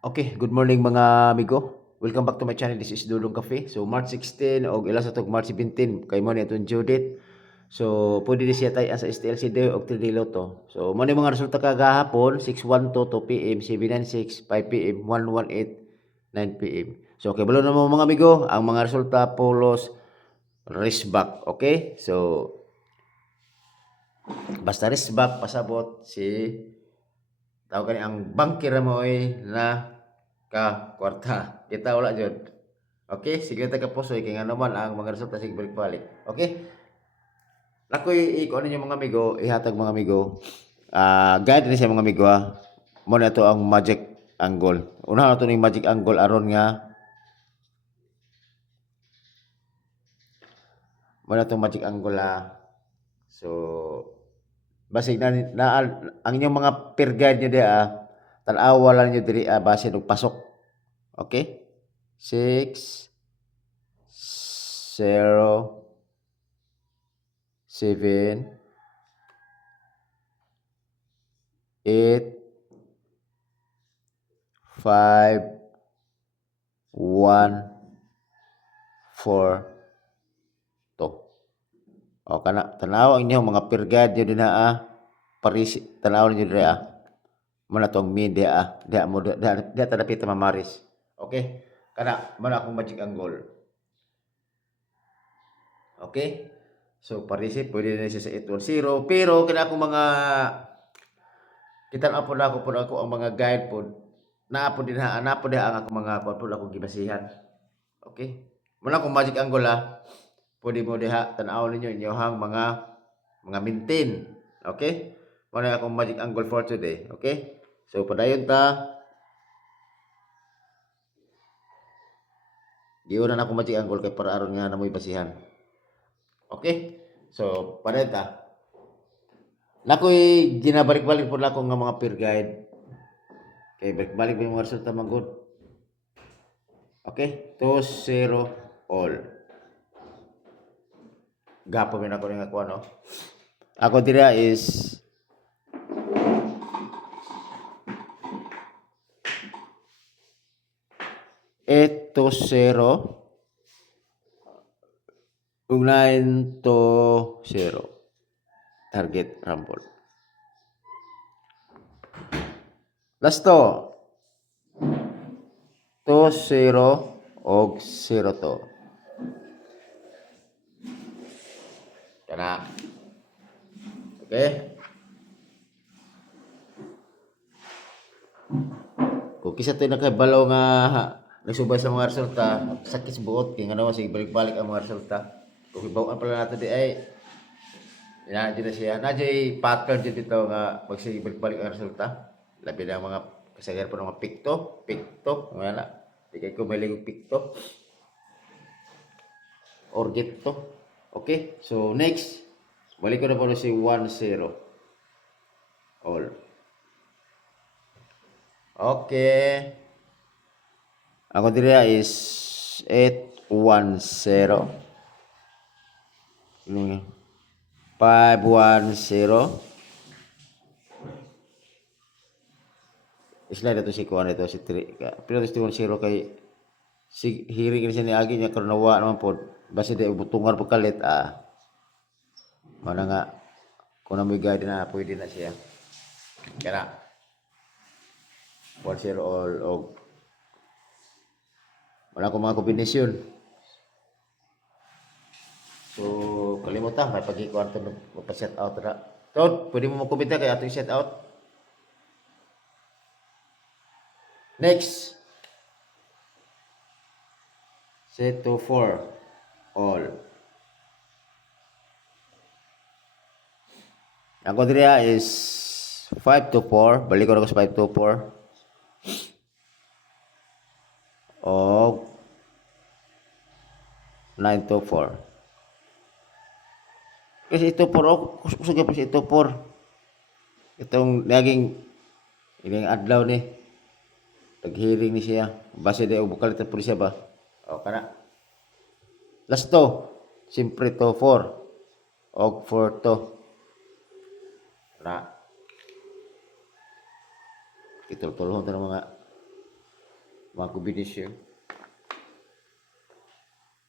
Okay, good morning mga amigo. Welcome back to my channel. This is Dulong Cafe. So March 16 og ila sa tug March 17 kay mo ni atong due date. So pwede di siya tayo sa STLCD og 3D Lotto. So mo ni mga resulta kagahapon 6:12 2 PM, 7:96 5 PM, 1:18 9 PM. So okay, balo na mo mga amigo, ang mga resulta pulos raceback, okay? So basta raceback pasabot si tawag kani ang bangkir mo na ka kwarta. Kita wala jud. Okay, sige ta ka pusoy kay nga naman ang mga resulta sig balik-balik. Okay? Lakoy iko ninyo mga amigo, ihatag mga amigo. Guide ni sa mga amigo ha. Mo na to ang magic angle. Una na to ning magic angle aron nga mo na to magic angle ha. So basig na ang inyong mga peer guide nyo di tan-awa lang nyo diri base og pasok. Okay? 6 0 7 8 5 1 4 2. O kana tanaw ang inyong mga peer guide nyo dinaa paris tanaw ninyo diri mo na tong media diha mo diha ta dapit mamaris. Okay? Kana man akong magic angle. Okay? So parisip pwede na siya sa 810 pero kina akong mga kita apod ako ang mga guide pod naapod din naapod ang ako mga pod ako gibasihan. Okay? Muna akong magic angle pwede mo diha tan-aw ninyo inyohang mga maintain. Okay? Muna akong magic angle for today. Okay? So padayon ta giuna na akong magic angle kay para aron nga namoy basihan. Okay? So padayon ta. Nakoy ginabalik-balik po ako nga mga peer guide. Kay balik-balik yung mga resulta magod. Okay? 2-0 all. Gapo min ako nga kuha no. Ako dira is 8-0 ug 9-0 target rumble. Last to 2-0 og 0-2. Kana. Okay? Kung kisa tayo nakabalaw nga nagsubay sa mga resulta, sakit sa buot, kaya nga naman sige balik-balik ang mga resulta. Kung ibawaan pala natin di ay dyan na siya. Nadya pattern dyan dito nga magsige balik-balik ang resulta. Labi na mga kasagyan po ng mga pikto, mga na. Di kayo kumalig yung pikto. Or gito. Okay, so next, balik ko na po si 1-0 all. Okay. Ako dira is 8-1-0. 5-1-0. Slide ito si kuan ito si 3. Pero ito 1-0 kay si hiring ni siya ni agi niya karon nawa naman pod. Basi di butungan po kalit mana nga kung na may guide na pwede na siya. Kaya 1-0 all og wala ko mga kombinasyon. So kalimutan may pag-ikuan to magpa-set out ra. Tod, pwede mo mag-comment kay ato i-set out. Next. Set to 4 all. Ako diriya is 5-4. Balik ko na sa 5-4. O 9-4. Kasi ito 4 kusog pa si ito 4. Itong naging ining adlaw ni naghiring ni siya. Base di bukal ito pulisya ba? O kana. Last to. Siyempre to 4. Og 4 to. Na. Itultulhon to ng mga mga kombinasyon.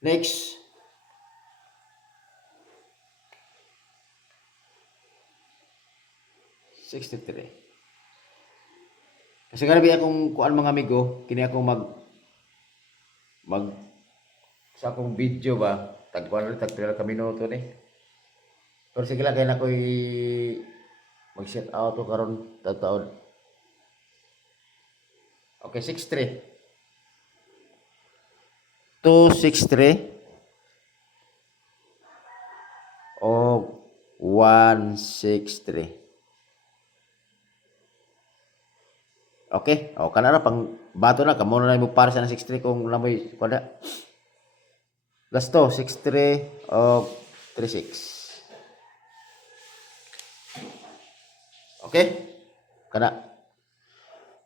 Next, 63. Kasi nga nabi akong kuan mga amigo, kini akong mag sa akong video ba, tagkuan rin, tagpila ka minuto ni. Pero sige lang, kaya na ko'y mag-set out ko karon taon. Okay, 63. 263 o 163. Okay, o kana na pang bato na kamo na mo para sa 63 kung namoy kuan. Last to 63 o 36. Okay? Kana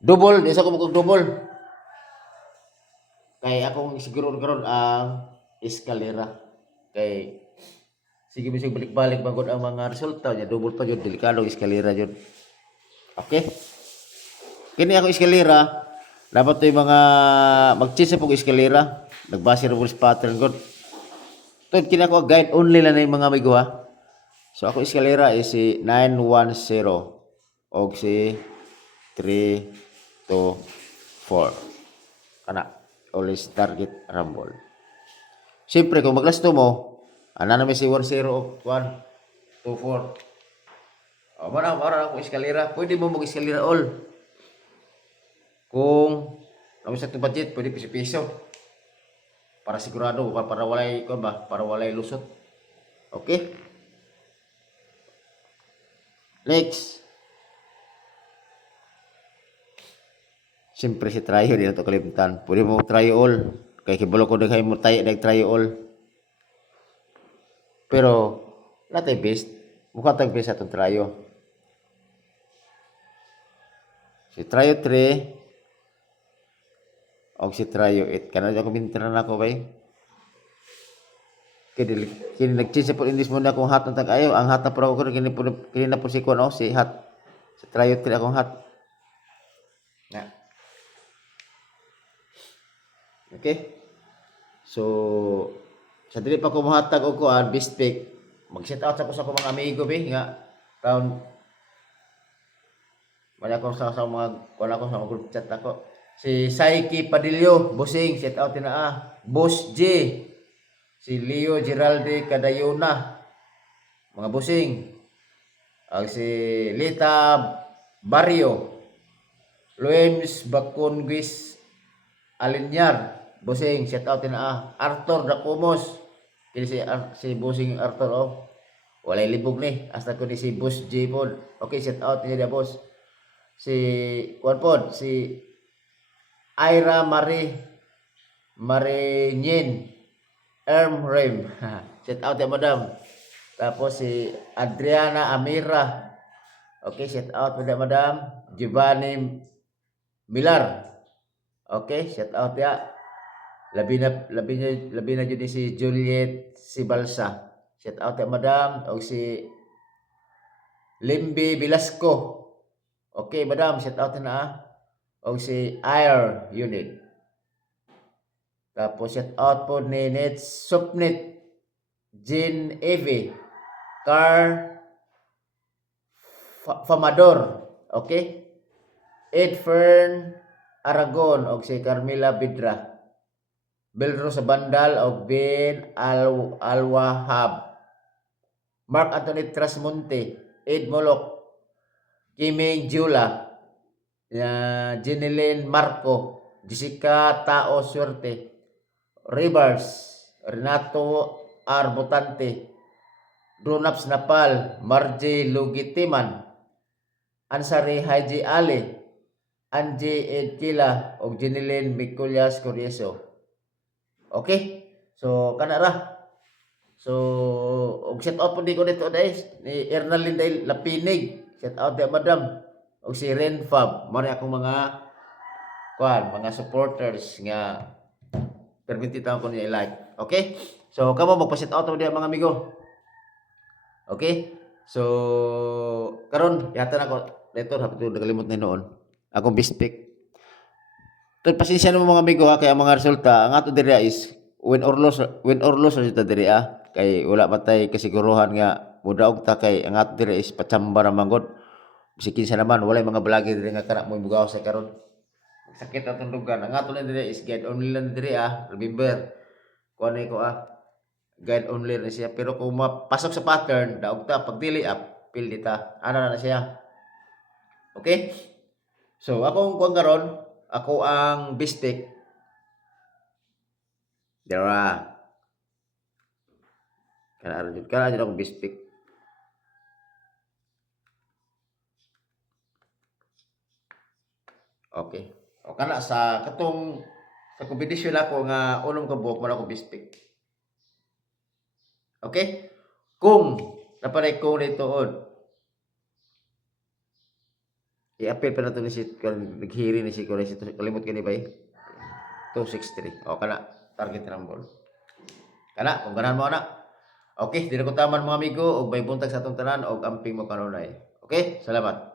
double, di sa ko magkog double. Kay akong siguro karon ang eskalera. Kay sige bisig balik-balik bangod ang mga resulta nya double pa jud delikado eskalera jud. Okay? Kini ako eskalera, dapat to yung mga mag-change pog eskalera, nagbase ra sa pattern god. Tod kini ako guide only lang na yung mga amigo ha. So ako eskalera is si 910 og si 324. Kana always target rumble. Siyempre kung maglasto mo, ana na may si 10 o 1 2 4. Mara ako eskalera, pwede mo mag-eskalera all. Kung namin sa budget, pwede piso-piso. Para sigurado, para walay, para walay lusot. Okay? Next. Siyempre si tryo, di na ito kalimutan. Pwede mo try all. Kaya kibalo ko naghay mo tayo, nag-try all. Pero, natay best. Mukha tayong best atong tryo. Si tryo 3, og si tryo 8. Kana ako mintiran ako bay. Kini nag-change po indis mo na akong hat ng tag-ayo. Ang hat na pro ko kini na po si kuno si hat. Si tryo 3 akong hat. Na. Okay? So, sa dili pa ko mohatag og kuan best pick, mag-set out sa ko sa mga amigo be nga taon wala ko sa mga wala ko sa mga group chat ako. Si Saiki Padillo, bossing, set out na Boss J. Si Leo Geralde Cadayona, mga bossing. Ang si Lita Barrio, Luis Baconguis Alinyar, bossing, set out na Arthur Dacomos, kini si bossing Arthur oh. Walay libog ni, hasta ko ni si Boss J pod. Okay, set out niya boss. Si kuan pod, si Ira Marinyin Rem. Set out ya madam. Tapos si Adriana Amira. Okay, set out madam. Giovanni Milar. Okay, set out ya. Labi na jud si Juliet Sibalsa. Set out ya madam. O si Limbi Velasco. Okay, madam, set out na o si Air Unit. Tapos set out po ni Net Subnet Jean Eve Car Famador. Okay? Ed Fern Aragon o si Carmela Bidra. Belro sa Bandal o Ben Al-Wahab. Mark Anthony Trasmonte. Ed Molok. Kiming Jula. Jeneline Marco. Jessica Tao Suerte. Rivers, Renato Arbotante, Drunaps Napal, Margie Lugitiman, Ansari Haji Ali, Angie Edkila, o Jeneline Miculias Corieso. Okay? So, kanara. So, og set out po di ko dito guys, ni Ernalyn Day Lapinig, set out di madam, o si Renfab, mari akong mga supporters nga perminti taon ko niya i-like. Okay? So, kamo magpa-set out mo diya mga amigo. Okay? So, karon yata na ko dito hapit nagalimot na noon. Akong best pick. Tol, pasensya na mo mga amigo ha, kay ang mga resulta, ang ato diri is win or lose ra kita diri kay wala matay kasiguruhan nga mudaog ta kay ang ato diri is patsamba ra manggod. Bisig kinsa naman walay mga vlogger diri nga kana mo ibugaw sa karon. Sakit atong dugan. Ang ato lang diri is guide only lang diri remember. Kuan ko guide only na siya pero kung mapasok sa pattern daog ta pag dili pil dita. Ana na siya. Okay? So akong kuan karon, ako ang bistik. Dira. Kana jud ako bistik. Okay. O kana sa katong sa kompetisyon ako nga unong kabuok man ako bistik. Okay? Kung naparay ko ritoon, i-appeal pa na ito ni si naghiri ni si kalimot ka ni ba 263. O kana target rumble. Kana kung ganahan mo na. Okay, di na ko taman mga amigo og may buntag sa atong tanan og amping mo kanunay. Okay? Salamat.